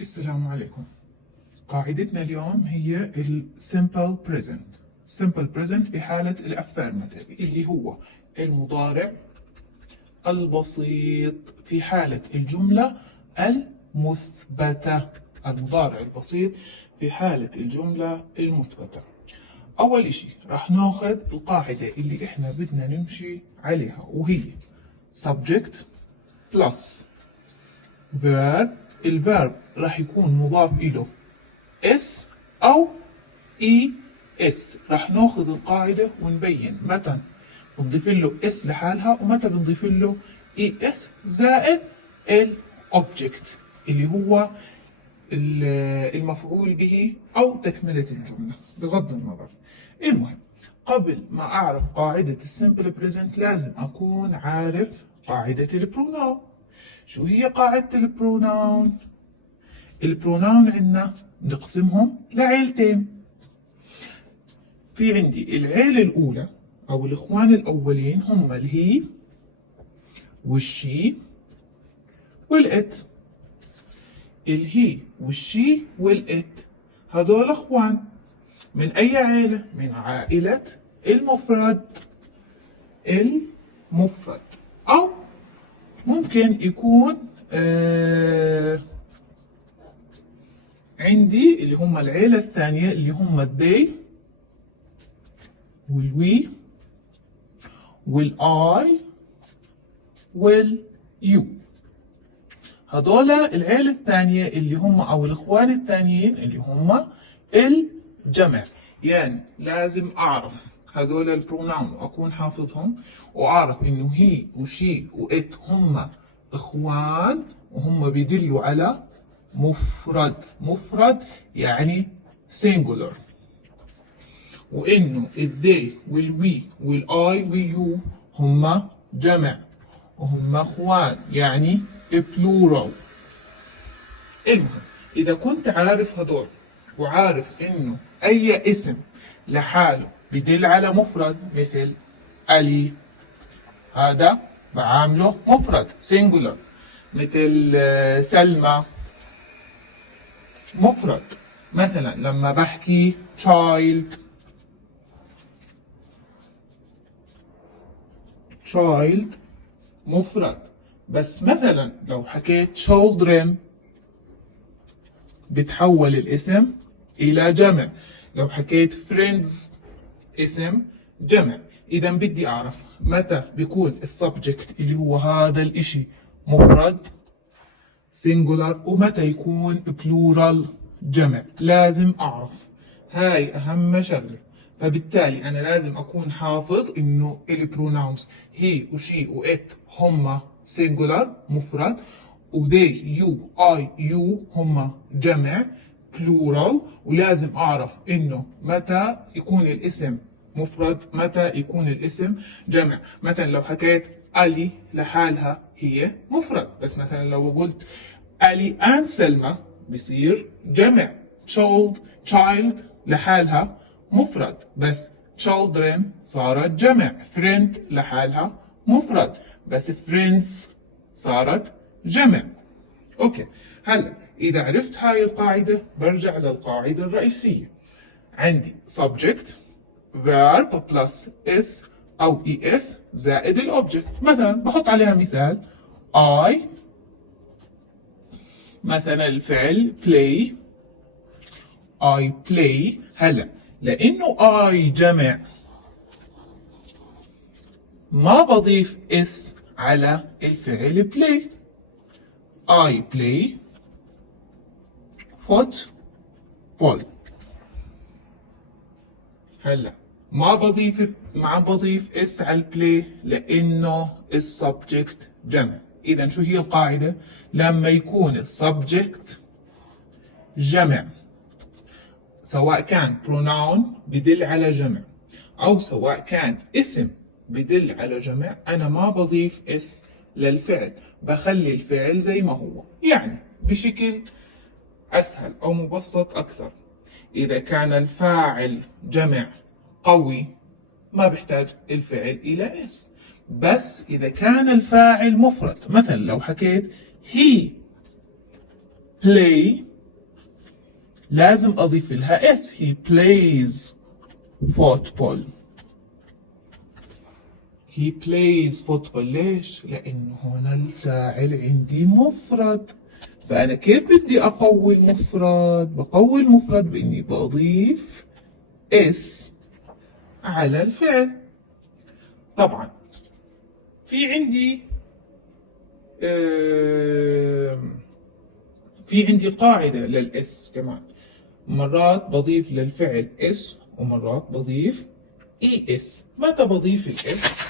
السلام عليكم. قاعدتنا اليوم هي ال simple present. simple present في حالة الأفيرماتيف اللي هو المضارع البسيط في حالة الجملة المثبتة. المضارع البسيط في حالة الجملة المثبتة. أول إشي راح ناخذ القاعدة اللي إحنا بدنا نمشي عليها وهي subject plus verb. الفيرب راح يكون مضاف إله اس أو اي اس. راح ناخذ القاعدة ونبين متى بنضيف له اس لحالها ومتى بنضيف له اي اس زائد الاوبجكت اللي هو المفعول به أو تكملة الجملة بغض النظر. المهم قبل ما أعرف قاعدة السمبل بريزنت لازم أكون عارف قاعدة البروناون. شو هي قاعدة البروناون؟ البروناون عندنا نقسمهم لعيلتين. في عندي العيلة الأولى أو الإخوان الأولين هم الهي والشي والإت. الهي والشي والإت هذول إخوان من أي عائلة؟ من عائلة المفرد. المفرد أو ممكن يكون عندي اللي هم العيلة الثانية اللي هم الدي والوي والاي واليو. هذول العيلة الثانية اللي هم أو الإخوان الثانيين اللي هم الجمع. يعني لازم أعرف هذول البروناون وأكون حافظهم وأعرف إنه هي وشي وإت هم إخوان وهم بيدلوا على مفرد. مفرد يعني singular. وإنه الدي والوي والآي واليو هم جمع وهم إخوان يعني plural. المهم إذا كنت عارف هدول وعارف إنه أي اسم لحاله بدل على مفرد مثل علي هذا بعامله مفرد singular. مثل سلمى مفرد. مثلا لما بحكي child مفرد. بس مثلا لو حكيت children بتحول الاسم إلى جمع. لو حكيت friends اسم جمع. إذا بدي أعرف متى بيكون السبجكت اللي هو هذا الإشي مفرد singular ومتى يكون plural جمع. لازم أعرف هاي أهم شغلة. فبالتالي أنا لازم أكون حافظ إنه البروناونز هي وشي وإت هم singular مفرد وذي يو اي يو هم جمع plural. ولازم أعرف إنه متى يكون الاسم مفرد متى يكون الاسم جمع. مثلا لو حكيت علي لحالها هي مفرد. بس مثلا لو قلت علي and سلمى بصير جمع. child لحالها مفرد بس children صارت جمع. friend لحالها مفرد بس friends صارت جمع. اوكي هلا اذا عرفت هاي القاعده برجع للقاعده الرئيسيه. عندي subject verb plus s او es زائد الاوبجكت. مثلا بحط عليها مثال I مثلا الفعل play I play. هلا لانه I جمع ما بضيف اس على الفعل play. I play football. هلا ما بضيف اس على البلاي لانه السبجكت جمع. اذا شو هي القاعده؟ لما يكون السبجكت جمع سواء كان pronoun بدل على جمع او سواء كان اسم بدل على جمع انا ما بضيف اس للفعل بخلي الفعل زي ما هو. يعني بشكل اسهل او مبسط اكثر اذا كان الفاعل جمع قوي ما بحتاج الفعل الى اس. بس اذا كان الفاعل مفرد مثلا لو حكيت he play لازم أضيف لها S. he plays football. he plays football. ليش؟ لأنه هنا الفاعل عندي مفرد، فأنا كيف بدي أقوي المفرد؟ بقوي المفرد بإني بضيف S على الفعل. طبعا في عندي قاعدة للإس كمان، مرات بضيف للفعل إس ومرات بضيف إي إس. متى بضيف الإس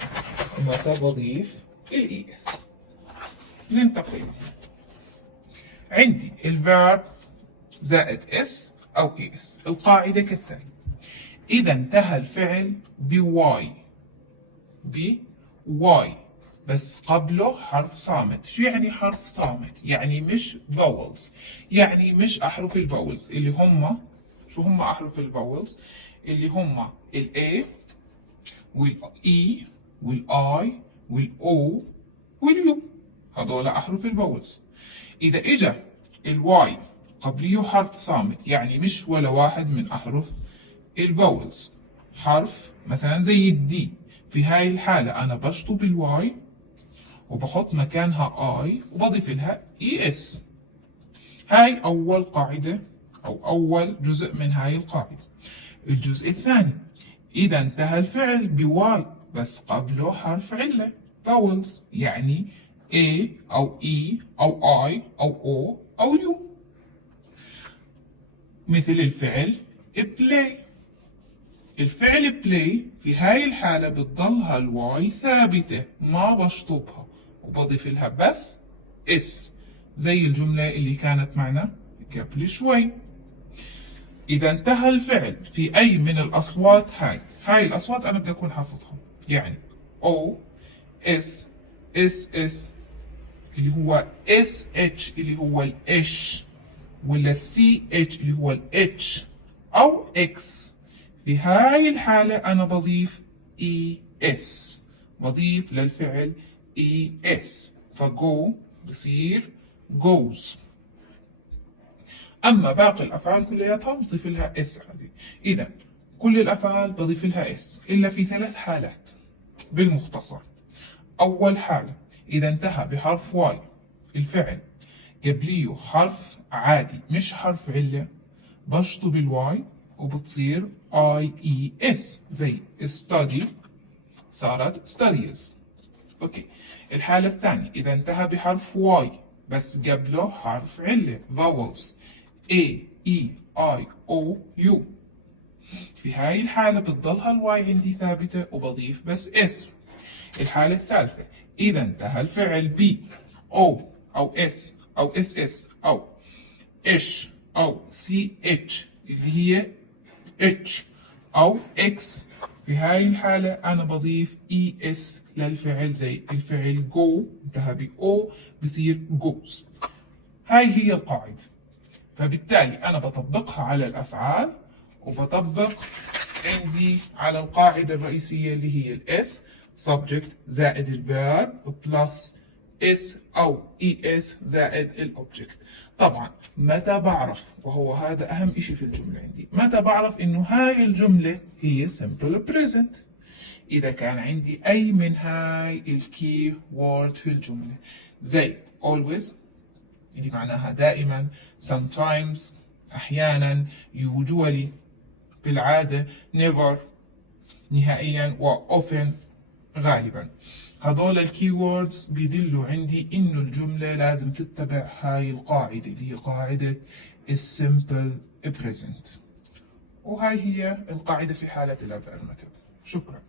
ومتى بضيف الإي إس؟ ننتقل. عندي الفيرب زائد إس أو إي إس. القاعدة كالتالي: إذا انتهى الفعل بواي بس قبله حرف صامت. شو يعني حرف صامت؟ يعني مش vowels، يعني مش أحرف الفاولز اللي هم شو هم أحرف الفاولز؟ اللي هم ال A وال E وال I وال O وال U، هذول أحرف الفاولز. إذا إجا الواي قبليه حرف صامت، يعني مش ولا واحد من أحرف الفاولز، حرف مثلا زي الدي، في هاي الحالة أنا بشطب الواي وبحط مكانها اي وبضيف لها اي اس. هاي اول قاعدة او اول جزء من هاي القاعدة. الجزء الثاني: اذا انتهى الفعل بواي بس قبله حرف علة vowels، يعني A او E او I او O او U، مثل الفعل play. الفعل play في هاي الحالة بتضلها الواي ثابتة، ما بشطبها وبضيف لها بس اس، زي الجملة اللي كانت معنا قبل شوي. إذا انتهى الفعل في أي من الأصوات هاي الأصوات أنا بدي أكون حافظها، يعني O S S S اللي هو S H اللي هو الإش، ولا C H اللي هو الإتش، أو X. في هاي الحالة أنا بضيف ES، بضيف للفعل ES، فجو بصير goes. أما باقي الأفعال كلياتها بضيف لها S عادي. إذا كل الأفعال بضيف لها S إلا في 3 حالات بالمختصر. أول حالة: إذا انتهى بحرف واي الفعل قبليه حرف عادي مش حرف علة، بشطب الواي وبتصير IES، زي study صارت studies. اوكي. الحالة الثانية: إذا انتهى بحرف واي بس قبله حرف علة vowels A E I O U، في هاي الحالة بتضلها الواي عندي ثابتة وبضيف بس S. الحالة الثالثة: إذا انتهى الفعل ب O أو S أو SS أو إش أو CH اللي هي H أو X، في هاي الحالة أنا بضيف ES للفعل، زي الفعل go انتهى ب O بصير goes. هاي هي القاعدة، فبالتالي أنا بطبقها على الأفعال وبطبق عندي على القاعدة الرئيسية اللي هي الاس subject زائد الverb بلس اس أو ES زائد الأوبجكت. طبعا متى بعرف، وهو هذا أهم إشي في الجملة عندي، متى بعرف إنه هاي الجملة هي simple present؟ إذا كان عندي أي من هاي الكي وورد في الجملة، زي always اللي معناها دائما، sometimes أحيانا، usually بالعادة، never نهائيا، و often غالبا. هذول الكي ووردز بيدلوا عندي إنه الجملة لازم تتبع هاي القاعدة اللي هي قاعدة السمبل present، وهاي هي القاعدة في حالة الأفعال. شكرا.